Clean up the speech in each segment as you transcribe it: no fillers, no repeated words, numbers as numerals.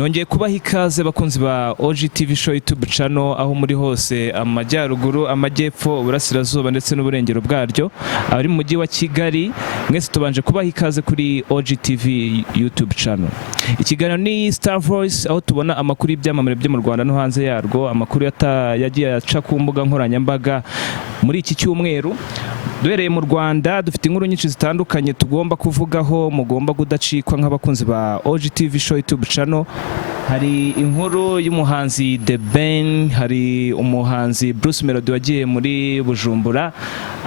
Nongeye kubaha ikaze bakunzi ba yago-tv-show YouTube channel aho muri hose amajyaruguru, amajyepfo, uburasirazuba ndetse n'uburengero bwaryo. Abari mu mujyi wa Kigali mwese tubanje kubaha ikaze kuri yago-tv YouTube channel. Ikiganiro ni Star Voice aho tubona amakuru y'ibyamamare byo mu Rwanda no hanze yarwo, amakuru yagiye aca ku mbuga nkoranyambaga muri iki cyumweru. Duhereye mu Rwanda dufite inkuru nyinshi zitandukanye tugomba kuvugaho, mugomba kudacikwa nk'abakunzi ba yago-tv-show YouTube channel. Hari inkuru y'umuhanzi The Ben, hari umuhanzi Bruce-Melodie wagiye muri Bujumbura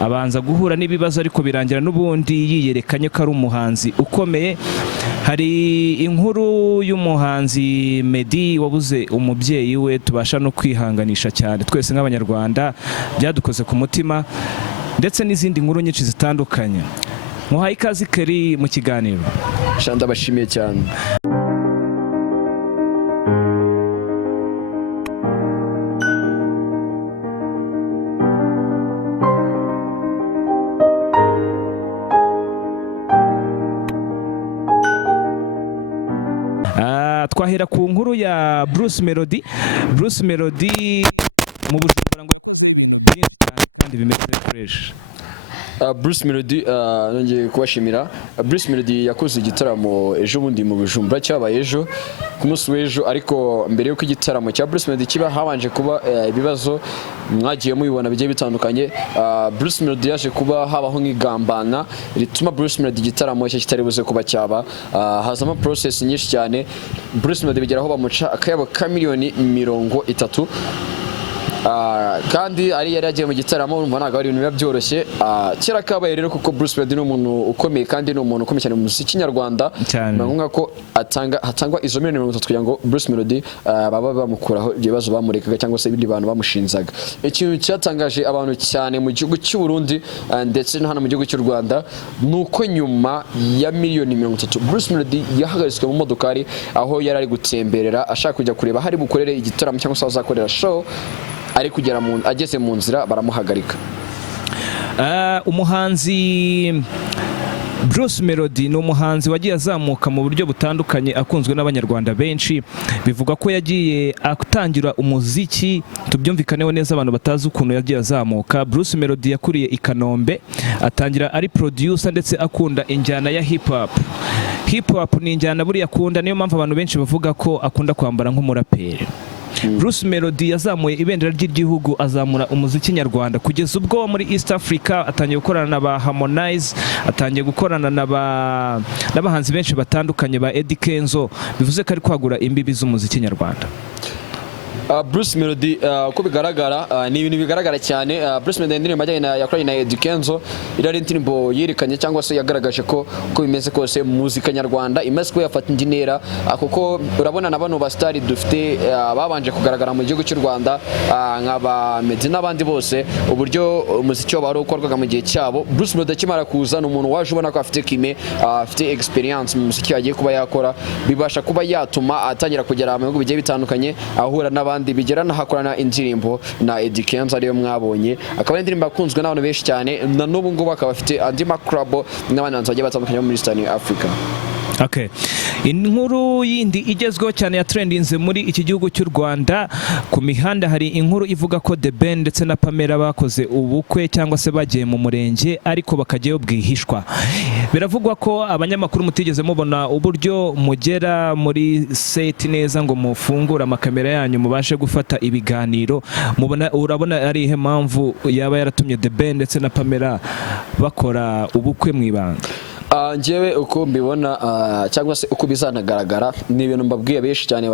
abanza guhura n'ibibazo ariko birangira n'ubundi yiyerekanye ko ari umuhanzi ukomeye. Hari inkuru y'umuhanzi Meddy wabuze umubyeyi we, tubasha no kwihanganisha cyane twese nk'abanyarwanda, byadukoze ku mutima, ndetse n'izindi nkuru nyinshi zitandukanye. Muhaye ikaze keri mu kiganiro. Shanda bashimiye cyane. Twahera ku nkuru ya Bruce-Melodie. Bruce-Melodie mu Bujumbura ngo kandi bimeze fresh. Bruce-Melodie nongeye kubashimira. Bruce-Melodie yakoze igitaramo ejo bundi mu Bujumbura, cyabaye ejo ku munsi w'ejo, ariko mbere y'uko igitaramo cya Bruce-Melodie kiba habanje kuba ibibazo mwagiye mubibona bigiye bitandukanye. Bruce-Melodie yaje kuba habaho nk'igambana rituma Bruce-Melodie igitaramo cye kitari buze kuba cyaba, hazamo process nyinshi cyane. Bruce-Melodie bigeraho bamuca akayabo ka miliyoni 30. Kandi ari yari yagiye mu gitaramo, urumva ntabwo ari ibintu biba byoroshye. Kera kabaye rero kuko Bruce-Melodie ni umuntu ukomeye kandi ni umuntu ukomeye cyane mu muziki nyarwanda. Ngombwa ko hatangwa izo miliyoni 30 kugira ngo Bruce-Melodie baba bamukuraho ibyo bibazo bamurekaga cyangwa se ibindi bantu bamushinzaga. Ikintu cyatangaje abantu cyane mu gihugu cy'u Burundi ndetse no hano mu gihugu cy'u Rwanda nuko nyuma ya miliyoni 30 Bruce-Melodie yahagaritswe mu modokari aho yari ari gutemberera ashaka kujya kureba hari bukorere igitaramo cyangwa se azakorera show, ari kugera ageze mu nzira baramuhagarika. Umuhanzi Bruce-Melodie ni umuhanzi wagiye azamuka mu buryo butandukanye, akunzwe n'abanyarwanda benshi. Bivuga ko yagiye atangira umuziki, tubyumvikaneho neza abantu batazi ukuntu yagiye azamuka. Bruce-Melodie yakuriye i Kanombe, atangira ari producer ndetse akunda injyana ya hip hop. Hip hop ni injyana buri akunda, niyo mpamvu abantu benshi bavuga ko akunda kwambara nk'umuraperi. Bruce-Melodie yazamuye ibendera ry'igihugu, azamura umuziki nyarwanda kugeza ubwo muri East Africa atangiye gukorana na ba Harmonize, atangiye gukorana n'abahanzi benshi batandukanye ba Eddy Kenzo. Bivuze ko ari kwagura imbibi z'umuziki nyarwanda. Bruce-Melodie uko bigaragara ni ibintu bigaragara cyane. Bruce-Melodie indirimbo yakoranye na Eddy Kenzo irari indirimbo yerekanye cyangwa se yagaragaje ko bimeze kose muzika nyarwanda imaze ko yafata indi ntera, kuko urabona na bano bastari dufite babanje kugaragara mu gihugu cy'u Rwanda nk'aba Meddy n'abandi bose, uburyo umuziki wabo ukorwaga mu gihe cyabo. Bruce-Melodie akimara kuza ni umuntu waje ubona ko afite kime, afite experience mu muziki yagiye kuba yakora, bibasha kuba yatuma atangira kugera mu bihugu bigiye bitandukanye, ahura n'abandi bigera nahakorana indirimbo na Eddy Kenzo ariyo mwabonye, akaba indirimbo akunzwe n'abantu benshi cyane, na n'ubu ngubu akaba afite andi makrabo n'abandi bagiye batandukanye muri Eastern Africa. Okay. Inkuru yindi igezweho cyane ya trendinze muri iki gihugu cy'u Rwanda, ku mihanda hari inkuru ivuga ko The Ben ndetse na Pamella bakoze ubukwe cyangwa se bagiye mu murenge ariko bakagiyeyo bwihishwa. Biravugwa ko abanyamakuru mutigeze mubona uburyo mugera muri set neza ngo mufungure amakamera yanyu mubashe gufata ibiganiro. Urabona ari ihe mpamvu yaba yaratumye The Ben ndetse na Pamella bakora ubukwe mu ibanga? Njyewe uko mbibona cyangwa se uko bizanagaragara ni ibintu mbabwiye benshi cyane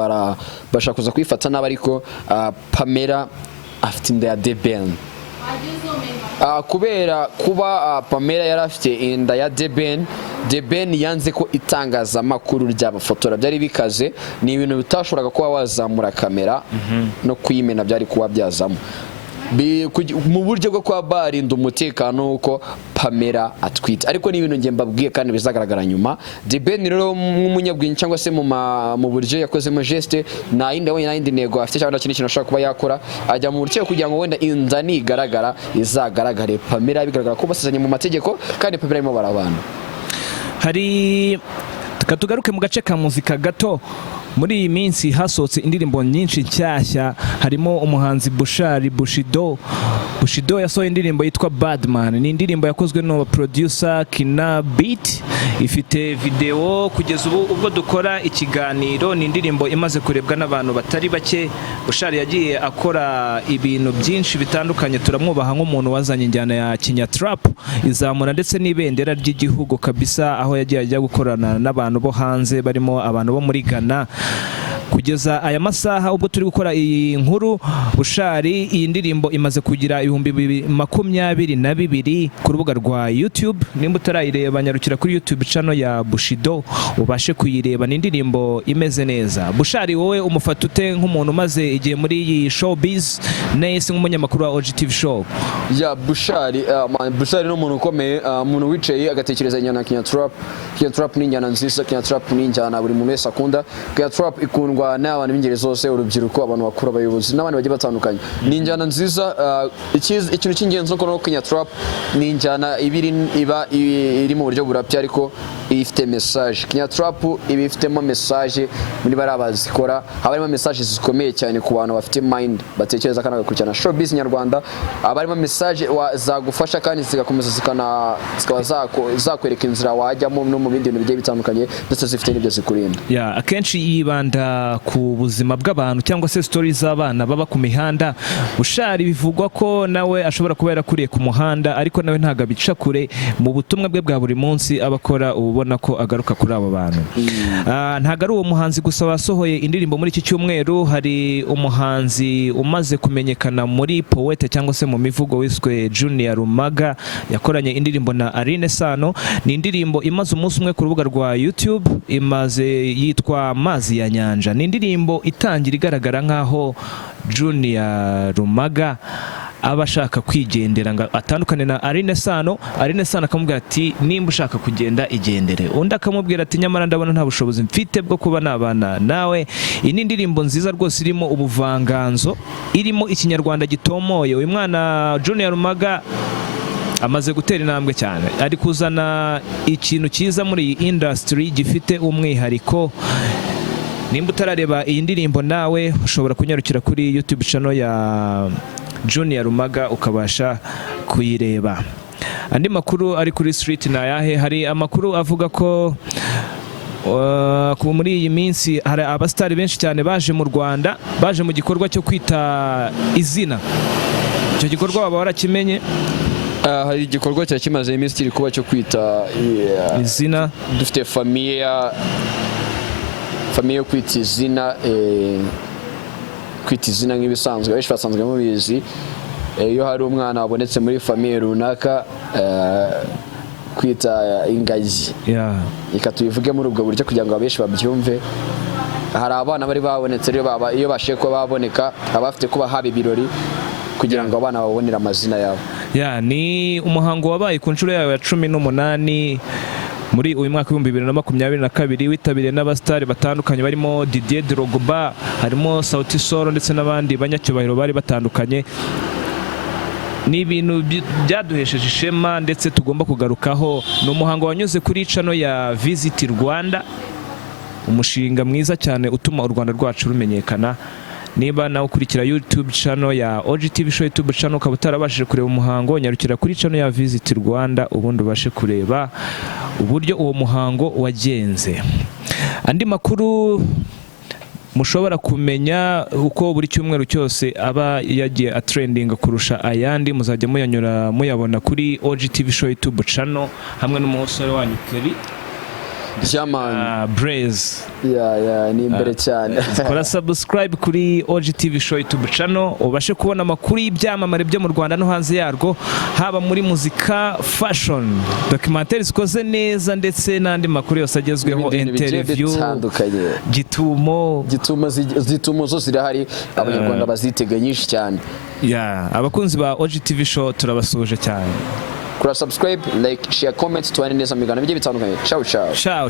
bashaka kuza kwifata nabi, ariko Pamella afite inda ya The Ben. Kubera kuba Pamella yari afite inda ya The Ben yanze ko itangazamakuru ry'abafotora byari bikaze, ni ibintu bitashoboraga kuba wazamura kamera no kuyimena byari kuba byazamo. mu buryo bwo kwa barinda umutekano uko Pamella atwite, ariko ni ibintu nge mbabwiye kandi bizagaragara nyuma. The Ben rero nk'umunyabwinyi cyangwa se mu buryo yakozemo geste na yindi we yindi nego afite cyangwa kintu ashaka kuba yakora, ajya mu rukiko kugira ngo wenda inda ni igaragara izagaragare Pamella bigaragara ko basezanye mu mategeko kandi Pamella irimo barabana. Hari tukatugaruke mu gace ka muzika gato muri iyi minsi hasohotse indirimbo nyinshi nshyashya, harimo umuhanzi Bushido yasohoye indirimbo yitwa Badman. Ni indirimbo yakozwe n'uwo producer Kina Beat, ifite video kugeza ubu ubwo dukora ikiganiro. Ni indirimbo imaze kurebwa n'abantu batari bake. Bushari yagiye akora ibintu byinshi bitandukanye, turamwubaha nk'umuntu wazanye injyana ya Kenya Trap izamura ndetse n'ibendera ry'igihugu kabisa, aho yagiye ajya gukorana n'abantu bo hanze barimo abantu bo muri Ghana. Kugeza aya masaha ubwo turi gukora iyi nkuru, Bushari iyi ndirimbo imaze kugira 2022 ku rubuga rwa YouTube. Nimba utarayireba nyarukira kuri YouTube channel ya Bushido ubashe kuyireba. Ni indirimbo imeze neza. Bushari, wowe umufata ute nk'umuntu umaze igihe muri iyi showbiz nese nk'umunyamakuru wa OG-tv-show? Ya Bushari ni umuntu ukomeye, umuntu wicaye agatekereza injyana Kenya Trap. Kenya Trap ni injyana nziza, Kenya Trap ni injyana buri muntu wese akunda. Kenya Trap ikundwa n'abantu b'ingeri zose, urubyiruko, abantu bakuru, abayobozi n'abandi bagiye batandukanye. Ni injyana nziza. Ikintu cy'ingenzi no Kenya Trap ni injyana iba iri mu buryo burapya ariko ifite message. Kenya Trap iba ifitemo message muri bari abazikora, harimo message zikomeye cyane ku bantu bafite mind batekereza kandi bagakurikirana showbiz nyarwanda. Abarimo message zagufasha kandi zigakomeza zikaba zakwereka inzira wajyamo no mu bindi bintu bigiye bitandukanye ndetse zifite n'ibyo zikurinda. Akenshi yibanda ku buzima bw'abantu cyangwa se stories z'abana baba ku mihanda. Bushari bivugwa ko nawe ashobora kuba yarakuriye ku muhanda, ariko nawe ntago abica kure mu butumwa bwe bwa buri munsi abakora, ubona ko agaruka kuri abo bantu. Ntago ari uwo muhanzi gusa wasohoye indirimbo muri iki cyumweru. Hari umuhanzi umaze kumenyekana muri poete cyangwa se mu mivugo wiswe Junior Rumaga, yakoranye indirimbo na Aline Sano. Ni indirimbo imaze umunsi umwe ku rubuga rwa YouTube, imaze yitwa Mazi ya Nyanja. Ni indirimbo itangira igaragara nkaho Junior Rumaga aba ashaka kwigendera ngo atandukane na Aline Sano. Aline Sano akamubwira ati nimba ushaka kugenda igendere, undi akamubwira ati nyamara ndabona nta bushobozi mfite bwo kuba nabana nawe. Iyi ni indirimbo nziza rwose, irimo ubuvanganzo, irimo ikinyarwanda gitomoye. Uyu mwana Junior Rumaga amaze gutera intambwe cyane, ari kuzana ikintu cyiza muri iyi industry gifite umwihariko. Nimba utarareba iyi ndirimbo nawe ushobora kunyarukira kuri YouTube channel ya Junior Rumaga ukabasha kuyireba. Andi makuru ari kuri street na yahe, hari amakuru avuga ko muri iyi minsi hari abastari benshi cyane baje mu Rwanda, baje mu gikorwa cyo kwita izina. Icyo gikorwa waba warakimenye? Hari igikorwa cya kimaze iminsi kiri kuba cyo kwita izina. Dufite famille yo kwita izina, kwita izina nk'ibisanzwe benshi basanzwe mubizi. Iyo hari umwana wabonetse muri famille runaka, kwita ingagi. Reka tubivuge muri ubwo buryo kugira ngo abenshi babyumve. Hari abana bari babonetse rero iyo bashiye ko baboneka abafite kuba haba ibirori kugira ngo abana babonere amazina yabo. Ni umuhango wabaye ku nshuro yawe ya 18 muri uyu mwaka 2022, witabiriye n'abastari batandukanye barimo Didier Drogba, harimo Sauti Sol ndetse n'abandi banyacyubahiro bari batandukanye. Ni ibintu byaduhesheje ishema ndetse tugomba kugarukaho. Ni umuhango wanyuze kuri channel ya Visit Rwanda, umushinga mwiza cyane utuma u Rwanda rwacu rumenyekana. Niba nawe ukurikira YouTube channel ya OG-tv-show YouTube channel ukaba utarabashije kureba umuhango, nyarukira kuri channel ya Visit Rwanda ubundi ubashe kureba uburyo uwo muhango wagenze. Andi makuru mushobora kumenya uko buri cyumweru cyose aba yagiye atrending kurusha ayandi, muzajya muyanyura muyabona kuri OG-tv-show YouTube channel hamwe n'umusore wanyu Kelly Braze. Ni imbere cyane. Kora subscribe kuri OG-tv-show YouTube channel ubashe kubona amakuru y'ibyamamare byo mu Rwanda no hanze yarwo, haba muri muzika, fashion, documentaire zikoze neza ndetse n'andi makuru yose agezweho, interview, gitumo zo zirahari, abanyarwanda bazitega nyinshi cyane. Abakunzi ba OG-tv-show turabasuje cyane. Kora subscribe, like, share, comment, tuwane neza migana bigiye bitandukanye. Ciao.